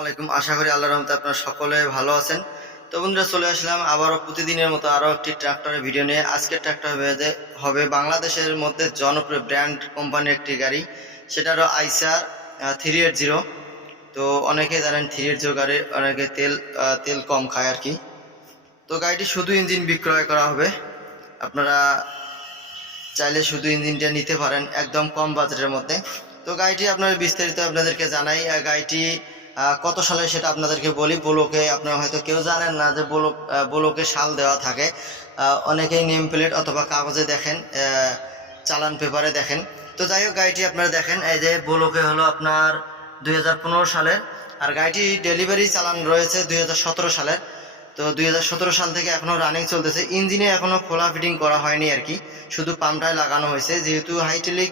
আলাইকুম, আশা করি আল্লাহর রহমতে আপনারা সকলে ভালো আছেন। তো বন্ধুরা, চলে আসলাম আবারও প্রতিদিনের মতো আরও একটি ট্রাক্টরের ভিডিও নিয়ে। আজকের ট্রাক্টর হবে বাংলাদেশের মধ্যে জনপ্রিয় ব্র্যান্ড কোম্পানির একটি গাড়ি, সেটা হলো আইসার 380। তো অনেকে জানেন 380 গাড়ি অনেকে তেল কম খায় আর কি। তো গাড়িটি শুধু ইঞ্জিন বিক্রয় করা হবে, আপনারা চাইলে শুধু ইঞ্জিনটা নিতে পারেন একদম কম বাজেটের মধ্যে। তো গাড়িটি আপনার বিস্তারিত আপনাদেরকে জানাই। গাড়িটি কত সালে সেটা আপনাদেরকে বলি। ব্লকে আপনারা হয়তো কেউ জানেন না যে ব্লকে সাল দেওয়া থাকে, অনেকেই নেম প্লেট অথবা কাগজে দেখেন, চালান পেপারে দেখেন। তো যাই হোক, গাড়িটি আপনারা দেখেন, এই যে ব্লকে হলো আপনার 2015 সালের, আর গাড়িটি ডেলিভারি চালান রয়েছে 2017 সালের। তো 2017 সাল থেকে এখনও রানিং চলতেছে। ইঞ্জিনে এখনও খোলা ফিটিং করা হয়নি আর কি, শুধু পাম্পটাই লাগানো হয়েছে। যেহেতু হাইড্রোলিক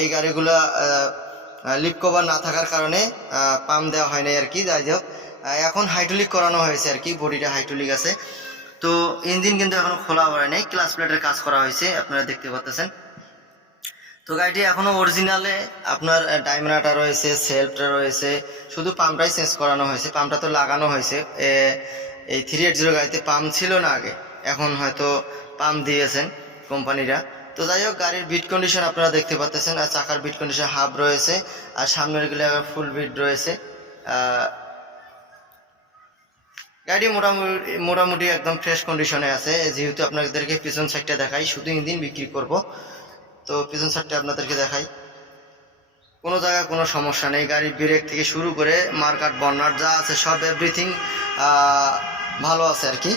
এই গাড়িগুলা লিক কভার না থাকার কারণে পাম্প দেওয়া হয়নি আর কি। যাই হোক, এখন হাইড্রোলিক করানো হয়েছে আর কি, বডিটা হাইড্রোলিক আছে। তো ইঞ্জিন কিন্তু এখনও খোলা হয় নাই, ক্লাচ প্লেটের কাজ করা হয়েছে, আপনারা দেখতে পাচ্ছেন। তো গাড়িটি এখনও অরিজিনালে আপনার ডায়মন্ডটা রয়েছে, সেলফটা রয়েছে, শুধু পাম্পটাই চেঞ্জ করানো হয়েছে। পাম্পটা তো লাগানো হয়েছে। এই 380 গাড়িতে পাম্প ছিল না আগে, এখন হয়তো পাম্প দিয়েছেন কোম্পানিরা। তো যাই হোক, গাড়ির বিট কন্ডিশন আপনারা দেখতে পাচ্ছেন, আর চাকার বিট কন্ডিশন হাফ রয়েছে, আর সামনের গুলো ফুল বিট রয়েছে। গাড়ি মোটামুটি একদম ফ্রেশ কন্ডিশনে আছে। যেহেতু আপনাদেরকে পিছন সাইডটা দেখাই, শুধু ইঞ্জিন বিক্রি করব, তো পিছন সাইডটা আপনাদেরকে দেখাই। কোনো জায়গায় কোনো সমস্যা নেই। গাড়ির ব্রেক থেকে শুরু করে মার্কাট বর্নার যা আছে সব এভরিথিং ভালো আছে আর কি।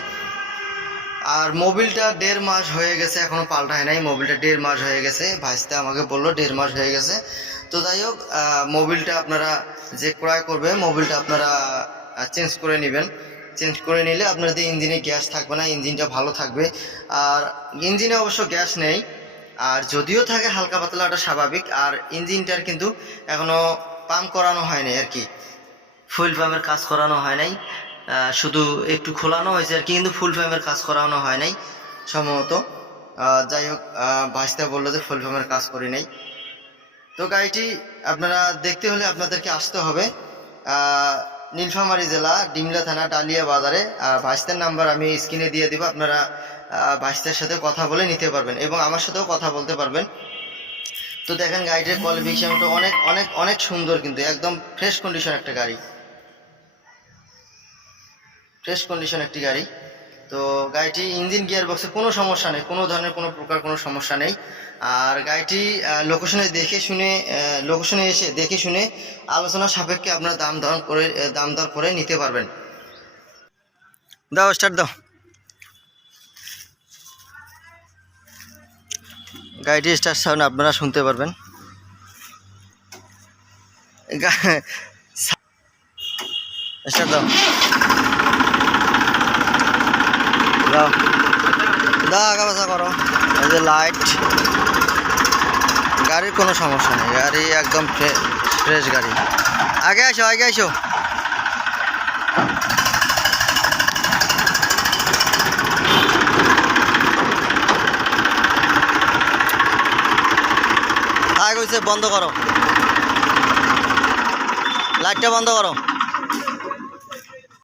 আর মোবিলটা 1.5 মাস হয়ে গেছে, এখনও পাল্টায় নাই। মোবিলটা 1.5 মাস হয়ে গেছে, ভাইস্তে আমাকে বললো 1.5 মাস হয়ে গেছে। তো যাই হোক, মোবিলটা আপনারা যে ক্রয় করবে, মোবিলটা আপনারা চেঞ্জ করে নেবেন। চেঞ্জ করে নিলে আপনাদের ইঞ্জিনে গ্যাস থাকবে না, ইঞ্জিনটা ভালো থাকবে। আর ইঞ্জিনে অবশ্য গ্যাস নেই, আর যদিও থাকে হালকা পাতলা, ওটা স্বাভাবিক। আর ইঞ্জিনটার কিন্তু এখনও পাম্প করানো হয়নি আর কি, ফুল পাম্পের কাজ করানো হয় নাই, শুধু একটু খোলানো হয়েছে আর কি, কিন্তু ফুল পাম্পের কাজ করানো হয় নাই সম্ভবত। যাই হোক, ভাইস্তা বললো যে ফুল পাম্পের কাজ করি নাই। তো গাড়িটি আপনারা দেখতে হলে আপনাদেরকে আসতে হবে নীলফামারী জেলা, ডিমলা থানা, ডালিয়া বাজারে। ভাইস্তার নাম্বার আমি স্ক্রিনে দিয়ে দিব, আপনারা ভাইস্তার সাথে কথা বলে নিতে পারবেন এবং আমার সাথেও কথা বলতে পারবেন। তো দেখেন, গাড়িটির কোয়ালিফিকেশনটা অনেক অনেক অনেক সুন্দর, কিন্তু একদম ফ্রেশ কন্ডিশন একটা গাড়ি, ফ্রেশ কন্ডিশন একটি গাড়ি। তো গাড়িটি ইঞ্জিন গিয়ার বক্সে কোনো সমস্যা নেই, কোনো ধরনের কোনো প্রকার কোনো সমস্যা নেই। আর গাড়িটি লোকেশনে এসে দেখে শুনে আলোচনা সাপেক্ষে আপনারা দাম দর করে নিতে পারবেন। দাও, স্টার্ট দাও। গাড়িটি স্টার্ট সাউন্ড আপনারা শুনতে পারবেন। স্টার্ট দাও, দাও দাও, আগা পাশা করো। এই যে লাইট, গাড়ির কোনো সমস্যা নেই, গাড়ি একদম ফ্রেশ গাড়ি। আগে আসো, আগে আসো। আগে হচ্ছে বন্ধ করো, লাইটটা বন্ধ করো।